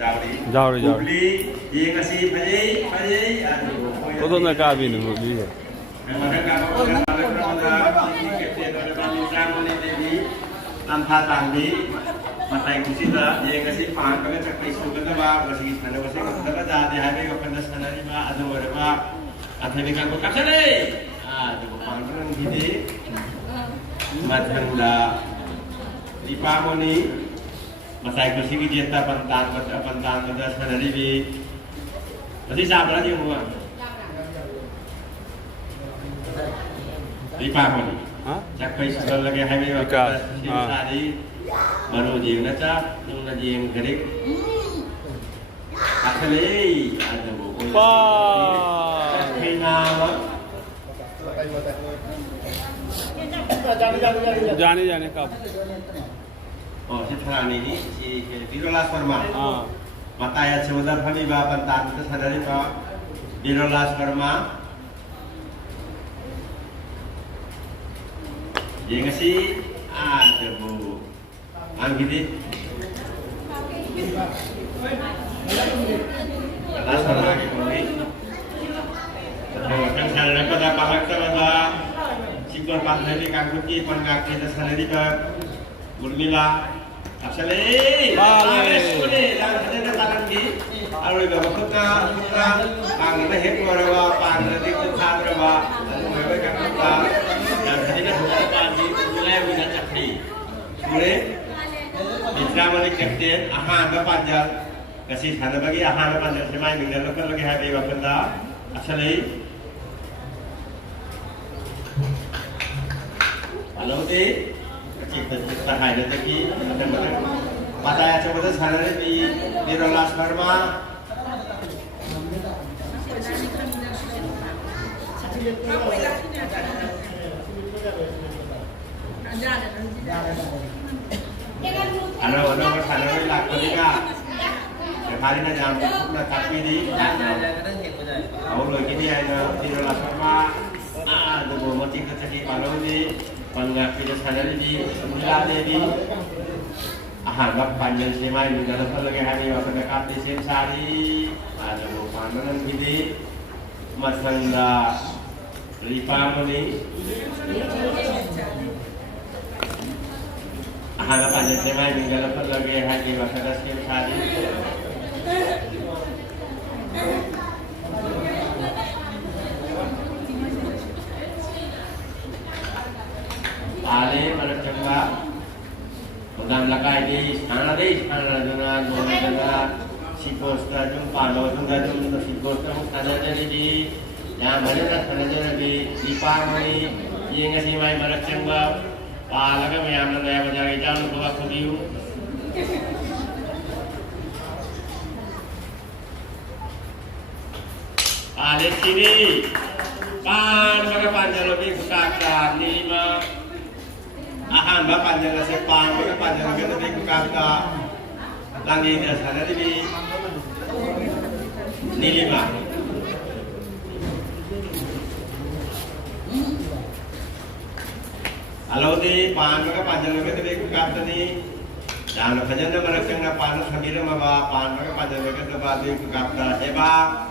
Jauh. Beli, dia kasih beli, aduh. Kau nak kau ni beli. Tanpa tanggi, mata yang kusita, dia kasih pan, kalau cakap isu kata bah, kasih sana kasih kata jadi hari kau pendas sana ni bah, aduh berapa, akhir ni kan kau kapsa ni, aduh pan kan gini, macam dah di pamoni. Masai kursi की जेता पंतान दस हज़ारी भी तभी साबरा जी हुआ रिपा होनी जब कोई सुबह लगे है भी वापस सारी मनो जीव न चा यूं न जीव करें अकेले आज वो कोई नाम जाने कब Oh, sekarang ini si Birolas Perma. Mata ya sebentar kami bawa pentas itu sadari Pak Birolas Perma. Dia ngasih ada bu, anggiti. Birolas Perma ini. Kan sadari pada pahak pada sikor pandai kangkuti pangkaki itu sadari Pak Urmila. Asale, boleh. Jangan ada tangan di. Alu itu kita ang naik berapa pan nanti kita berapa. Mereka kan kita dan kita bukan pagi mulai bisa cakri. Boleh. Mitra malik kapten, ahan berpanjang. Kasih sana bagi ahan berpanjang. Semai minggu lalu lagi hari berpenda. Asale. Halo ti. Kita hai lagi, mata ya coba tu sana ni Birolas Perma. Ano sana ni lak ni ka. Hari ni jam na tapi di. Awal lagi ni ada Birolas Perma. Ada buat kita jadi kalau ni. Pangkat kita sadari di Mula Dewi Ahagap panjang semai di dalam lagi hari waktu dekat di Sensari ada bukan gini masangga Ripa Muni Ahagap panjang semai di dalam lagi hari waktu dekat Sensari Ale pada cengkak, pegang lakai di sana dengan si bos tajam palo tu tajam si bos tu sana jadi yang mana sana jadi di pamani yang ngasih mai pada cengkak, pala kan yang mana yang menjadi jauh bawa kudiu. Ale sini, pan pada panjang lebih kakak lima. Ahan bapak jangan sepang, bapak jangan kita beri kata lagi dia sana di lima. Kalau di pan bapak jangan kita beri kata ni, jangan kerja nama mereka yang pan sendiri maba pan bapak jangan kita beri kata hebat.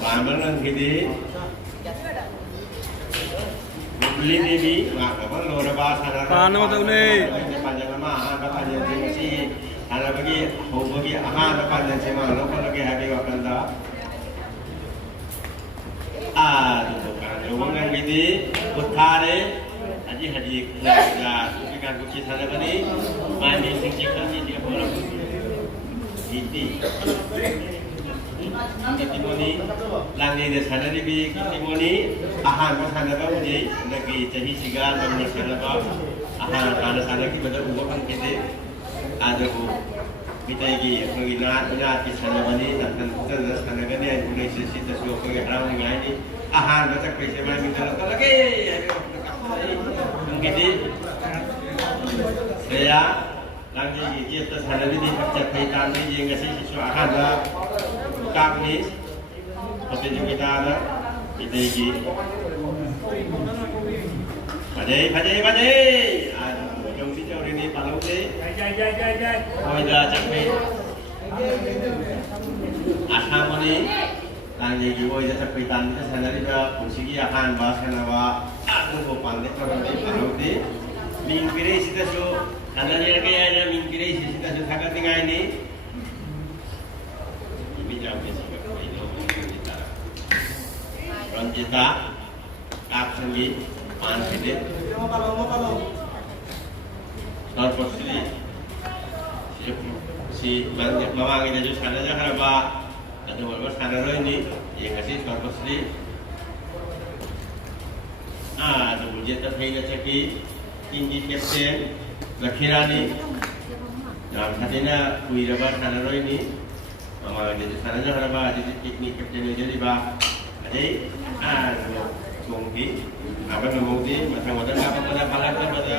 Paman gini, beli ni, apa lora bahasa. Paman tu ni. Panjang nama, apa panjang jenis, ada bagi, bagi, apa panjang cuma, lokal lagi hari waktu dah. Bukan, orang gini, utare, haji, bukan kunci sana bani, mandi singkirkan ni dia orang. Ini. Kitimoni, langit di sana di kitimoni, ahan pas sana bawa jadi, lagi jadi sigal, bagi sana bawa, ahan sana kita betul bukan kita, ada bu, kita lagi mengingat di sana bani, dan kita sana kan yang punya sisi tersebut pergi haram dengan ini, ahan macam pesen main kita lokal lagi, kita, saya lagi kita sana di kerja kaitan ni, yang ngasih sesuatu ahan lah. Kami प्रतियोगिता 이대기 바제 경비자 우리니 발로데 거기다 잡히 아사모니 당얘기 거기다 잡히 단데 사나리가 본식이 아한 바사나와 아고 반데 그런데 발로데 민기레 시다쇼 하나니가 아니라 민기레 시다쇼 사가팅아이니 이미자 메시가 Ranjita, Kapsangi, Manfide, Sarpasri, si Mamang ini juga sana aja karena apa? Ada beberapa sana ini yang kasih Sarpasri. Ada budget terhingga ceki, tinggi kapten, Lakhirani, dalam hatinya kuirabar sana ini, Mamang ini juga sana aja karena apa? Jadi teknik kapten ini jadi bah. Jadi, Mungki, apa namanya? Macam-macam apa pada palat pada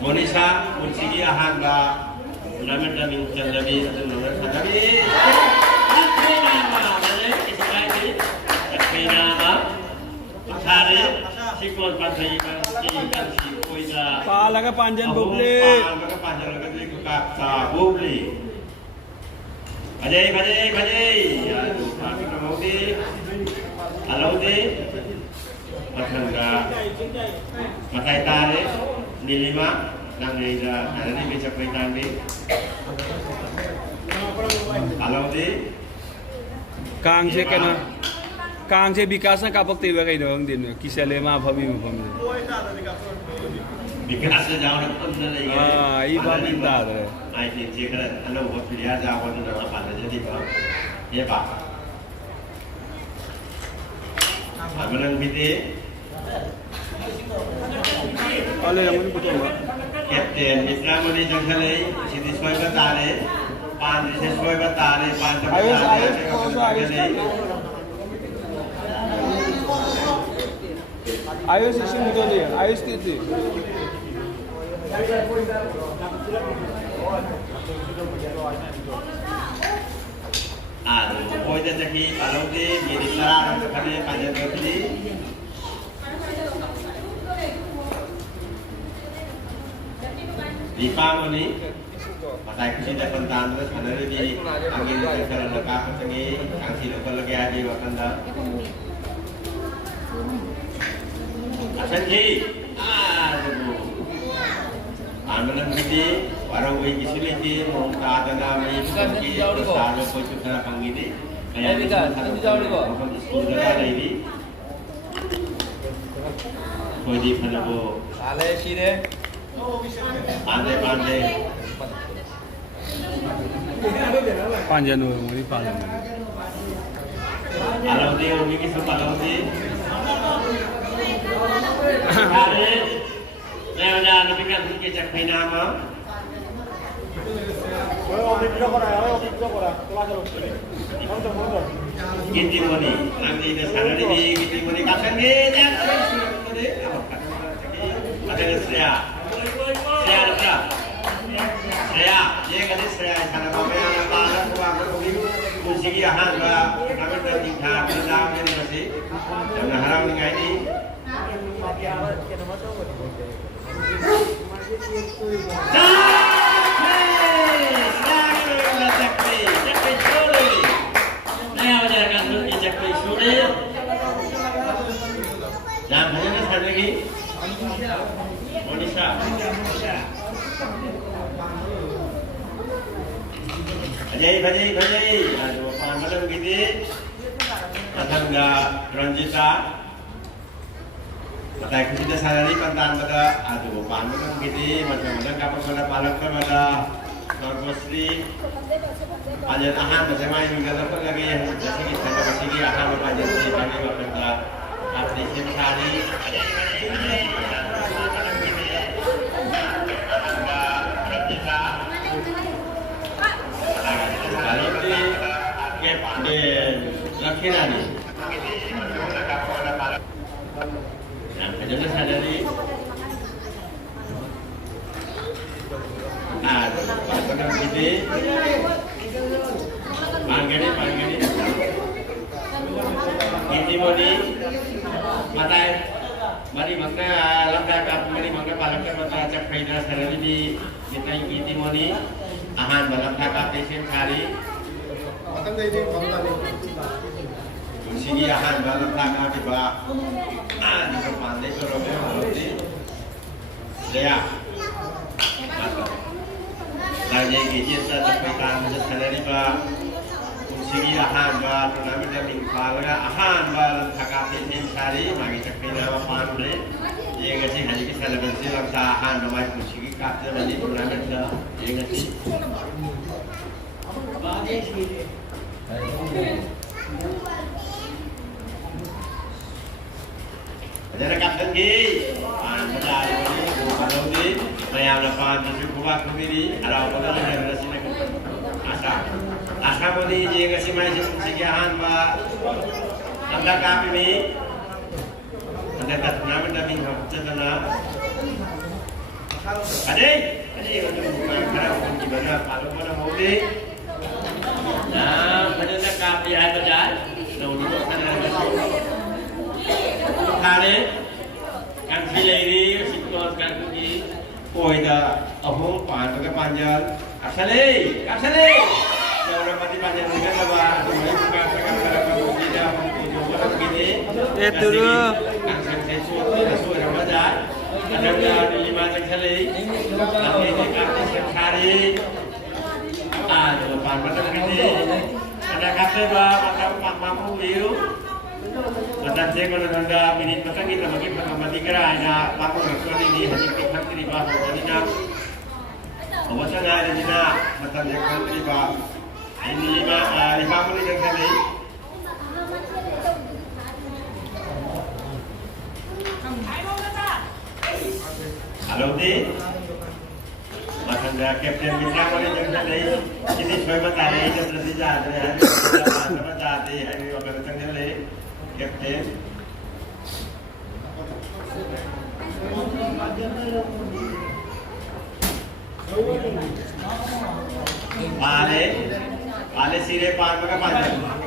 Monica, kunci dia hamba, nama kami celabi atau nama celabi. Apa nama? Jadi, istilah ini, apa nama? Cari, sikon pantai ikan sikoida. Palaga panjang bubli. Palaga panjang lagi kakak bubli. Bajai, aduh, kami kemudian, kalau di, makai tarik, di 5, nang ida, ada di bisa perintah di, kalau di, Kang se bikasa kapak tiba kayak dong din, kisah lema apa bim. Bikasa jauh pun lagi. Iba minta deh. Ini jika anda buat pilihan jauh pun dalam pada jadi pak, ya pak. Menang bidi. Oleh yang ini betul pak. Kapten Mitra Muni Jangkale, Siti Soy Batare, Pan Soy Batare, Pan Ayos isi betul dia, ayos itu. Aduh, boy dah cakap kalau di jadi sarang kali panjang kali. Di pam ni, pasal kita dah pentam terus ada di angin terus lekap lagi, angin lokal lagi ada di wakanda. Asanji, aduh. Amalan kita, warung wei kisulit di, muka ada nama itu, besar kau cakap panggil di. Kaya ni sekolah ada ini. Kau di mana bo? Saleh sini. Pandai. Panjang nur, ini panjang. Kalau dia umi kisah kalau dia. Hari, saya dah nabi kan kita cakap nama. Ginti moni, nanti dah sana di ginti moni kapan ni? Ada Srea, dia kata Srea, karena bapa yang nak balas buat kami, musik ahan bah, kami bertingkah berdam ini masih, dan harap dengan ini. Jangan hanya sekali lagi. Monica. Bajai. Aduh, malam gini. Tetangga Ranjita. Matai kita sehari pantan pada. Aduh, malam gini. Macam-macam kapal pada palak pada. Normasri. Ajar ahan macam-macam juga dapat lagi. Jadi kita kasih ahan ajar sih kami pada. Aplikasi sehari. Lakhirani. Yang kedua sadari. Pada ini Panggani. Ini moni, matai, mari makna lamda kap, mari makna palak kap mata cak faida sarali di kita ini moni, ahan malam kap desen kari. Makan dari ini kamu tadi. Sini ahan malam kap di bawah, di depan di sorobnya di, dia, atau, lagi kita cak faida sarali bawah. Sigi ahan ba turnamen da ming palaga ahan ba thaka pin sari magi chakina ba pan ble ye ngasi haji ki seleban si lam sa ahan ba mai sigi ka te ba ni turnamen da ye ngasi ada kapten ki an badari ni ko balodi mayam la pan di kuba kumiri ara pada le rasi na asa bodi je ngasi mai je sigiahan ba anda kami ni anda kat nama dami hafzana ade untuk bukan karena bukan gimana kalau mana mau di nah pada kami ada dah no ni sana kare kan fileri sikos kan kuji koi da ahong pan ka panjang asale orang mati panjang dengan apa mulai buka sekarang kamu tidak mengunjung orang begini itu dulu kan sesuatu sesuatu Ramadan ada di 5 sekali tapi ini kami sekali depan pada begini ada kata maka mampu liu maka saya kalau anda minit maka kita bagi pengamati kira ada paku sekali ini hanya kita di bawah ini nak awak sangat ada di nak maka saya di bawah ini lima menit yang kali. Halo di, makan dah kapten kita menit yang kali. Ini saya bertanya itu terus saja ya. Sama tadi hari waktu datang kali kapten. Pale sire pan maka panjang.